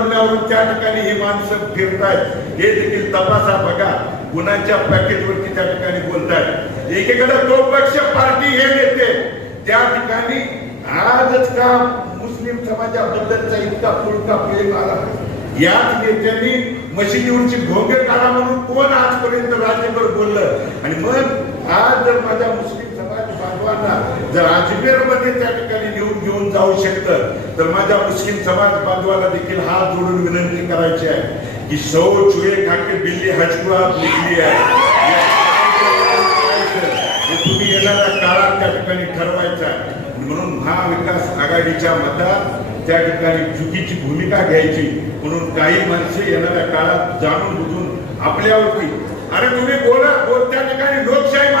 बोलण्यावरून त्या ठिकाणी ही माणसं फिरतायत. हे देखील तपासा बघा. गुणांच्या पॅकेजवरती त्या ठिकाणी बोलतायत. एकीकडे तो पक्ष पार्टी हे नेते त्या ठिकाणी आजच का मुस्लिम समाजाबद्दलचा इतका पुढचा प्रेम आला? याच नेत्यांनी मशिदीवरची भोंगे काढा म्हणून कोण आजपर्यंत राज्यभर बोललं? आणि मग आज जर माझ्या मुस्लिम समाज बांधवांना जर अजमेरमध्ये त्या जाऊ शकतं. तर माझ्या मुस्लिम समाज बांधवाला देखील हात जोडून विनंती करायची आहे की सौ चुहे खाके बिल्ली हजकुआ निघली आहे. तुम्ही येणाऱ्या काळात त्या ठिकाणी ठरवायचा आहे. म्हणून महाविकास आघाडीच्या मतात त्या ठिकाणी चुकीची भूमिका घ्यायची. म्हणून काही माणसे येणाऱ्या काळात जाणून बुजून आपल्यावरती अरे तुम्ही बोला बोल त्या ठिकाणी लोकशाही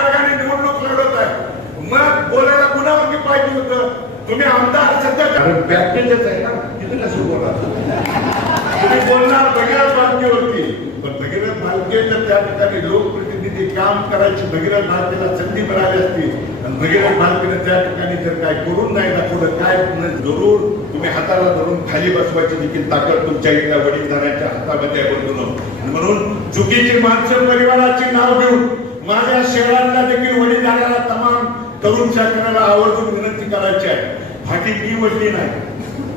तुम्ही आमदार सध्या कारण पॅकेजच आहे ना. तिथे कसं बोला तुम्ही बोलणार भगीरथ बालकेवरती पण भगीरथ बालकेचं त्या ठिकाणी लोकप्रतिनिधी काम करायची भगीरथ बालकेला संधी मिळाली असती. आणि भगीरथ बालकेनं त्या ठिकाणी जर काय करून नाही दाखवलं काय न- जरूर तुम्ही हाताला धरून खाली बसवायची देखील ताकद तुमच्या इथल्या वडीलधाऱ्यांच्या हातामध्ये आहे बंधूंनो. म्हणून चुकीची माणसं परिवाराची नाव घेऊन माझ्या शहरातल्या देखील वडीलधाऱ्याला तमाम तरुण शासनाला आवर्जून विनंती करायची आहे. फाटी मी वडली नाही.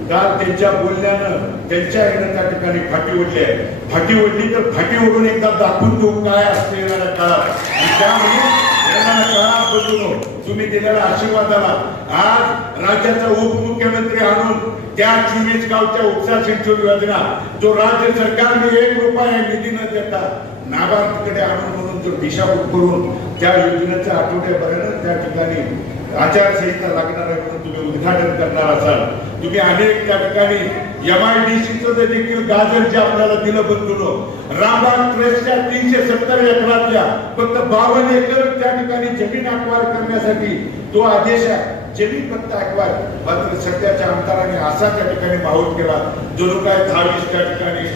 काल त्यांच्या बोलण्यानं त्यांच्या येणं त्या ठिकाणी फाटी ओढली आहे. फाटी ओढली तर फाटी ओढून एकदा दाखवून देऊ काय असते येणाऱ्या काळात. त्यामुळे येणाऱ्या काळात आशीर्वाद हो, तुम्ही दिलेल्या आशीर्वादाला आज राज्याचा उपमुख्यमंत्री आणून त्या चिमेज गावच्या उपसा सिंचन योजना जो राज्य सरकारने एक रुपया निधी न देता नाबार्डकडे आणून म्हणून जो दिशाभूल करून त्या योजनेच्या आठवड्यापर्यंत त्या ठिकाणी आचारसंहिता लागणार आहे म्हणून तुम्ही उद्घाटन करणार असाल. तुम्ही अनेक त्या ठिकाणी एम आय डी सीचं देखील गाजर जे आपल्याला दिलं बंधुनो रामबाग ट्रस्टच्या तीनशे सत्तर एकरातल्या फक्त बावन्न एकर त्या ठिकाणी जमीन अक्वायर करण्यासाठी तो आदेश आहे. जमीन फक्त अक्वायर मात्र सध्याच्या आमदारांनी असा त्या ठिकाणी माहोल केला जणू काय दहावीस त्या ठिकाणी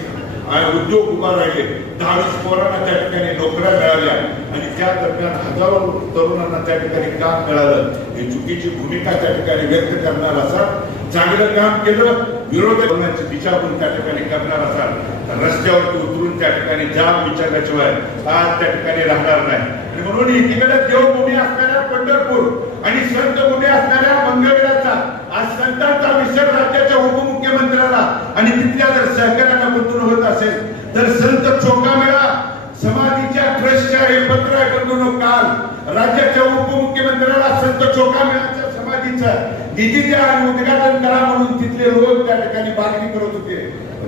आणि उद्योग उभा राहिले दहावीस पोरांना त्या ठिकाणी नोकऱ्या मिळाल्या. आणि त्या दरम्यान हजारो तरुणांना त्या ठिकाणी काम मिळालं. ही चुकीची भूमिका त्या ठिकाणी व्यक्त करणार असाल चांगलं काम केलं विरोधक होण्याची दिशाभूल त्या ठिकाणी करणार असाल तर रस्त्यावरती उतरून त्या ठिकाणी जाब विचारल्याशिवाय आज त्या ठिकाणी राहणार नाही. आणि म्हणून एकीकडे देवभूमी असणाऱ्या पंढरपूर आणि संतभूमी असणाऱ्या मंगळवेढ्याचा आज संतांचा विसर राज्याच्या उपमुख्यमंत्र्याला आणि तिथल्या जर सहकार्याला बंधून होत असेल तर संत चोकामेळा समाधीच्या ट्रस्टच्या हे पत्र आहे बंधून काल राज्याच्या उपमुख्यमंत्र्याला संत चोकामेळाच्या समाधीचं निधी द्या आणि उद्घाटन करा म्हणून तिथले लोक त्या ठिकाणी मागणी करत होते.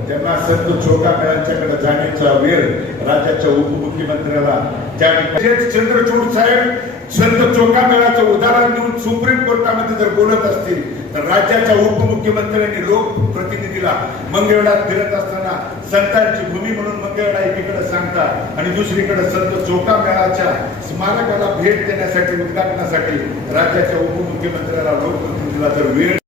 त्यांना संत चोकामेळांच्याकडे जाण्याचा वेळ राज्याच्या उपमुख्यमंत्र्याला त्या ठिकाणी चंद्रचूड साहेब संत चोकामेळाचं उदाहरण देऊन सुप्रीम कोर्टामध्ये जर बोलत असतील तर राज्याच्या उपमुख्यमंत्र्यांनी लोकप्रतिनिधीला मंगळवेढ्यात फिरत असताना संतांची भूमी म्हणून मंगळवेढा एकीकडे सांगतात आणि दुसरीकडे संत चोका मेळाच्या स्मारकाला भेट देण्यासाठी उद्घाटनासाठी राज्याच्या उपमुख्यमंत्र्याला लोकप्रतिनिधीला जर वेळ